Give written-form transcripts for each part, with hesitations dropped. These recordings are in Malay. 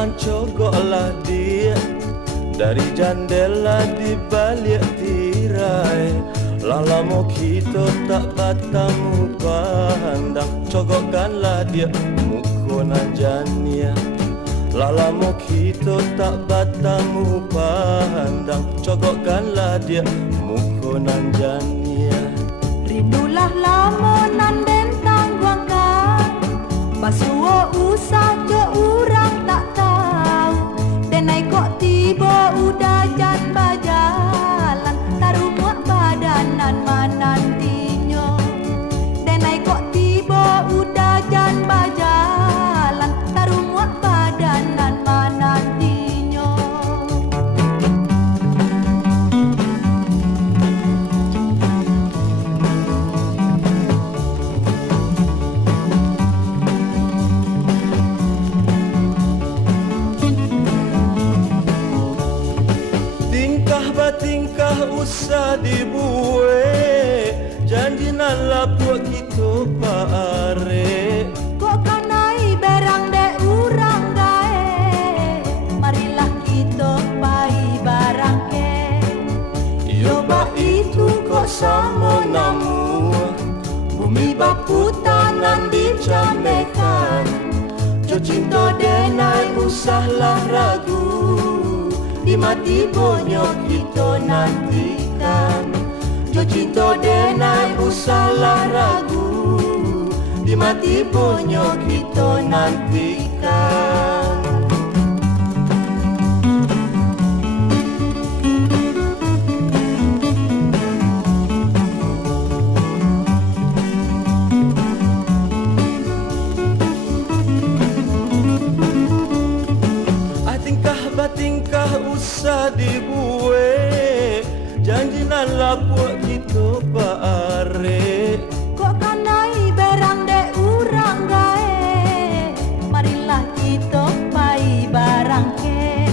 mencogoklah dia dari jandela di balik tirai. Lama kita tak bertemu pandang, cogokkanlah dia muka nan jania. Lama kita tak bertemu pandang, cogokkanlah dia muka nan jania. Rindulah lama nan dentang guangkan, basuo usah jo urang tak tahu. Denai kok tiba udah jan bajalan, taruh muak badanan manantinya. Denai kok tiba udah jan bajalan, taruh muak badanan manantinya. Tingkah usah dibuat, janji nan lapuk kita pare. Kok kanai berang de urang gae, marilah kita pai barang ke. Yo ba itu kok sama namu, bumi baputanan dicamekan. Jo cinta denai usahlah ragu, di mati bonyok kita nantikan. Jo cinta denai usahlah ragu, di mati bonyok kita nantikan. Tingkah usah dibuat, janji nan lapuk kita pare. Kok kanai berang de urang gae, marilah kita pai barang ke.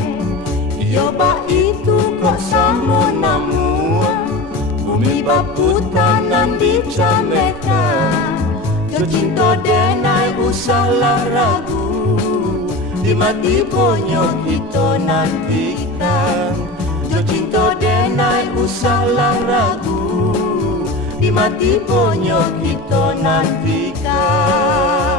Yo ba itu kok sama namu, bumi baputanan dicamekan. Jo cinta denai usahlah ragu, di mati bonyok kita nantikan. Jo cinta denai usahlah ragu, di mati bonyok kita nantikan.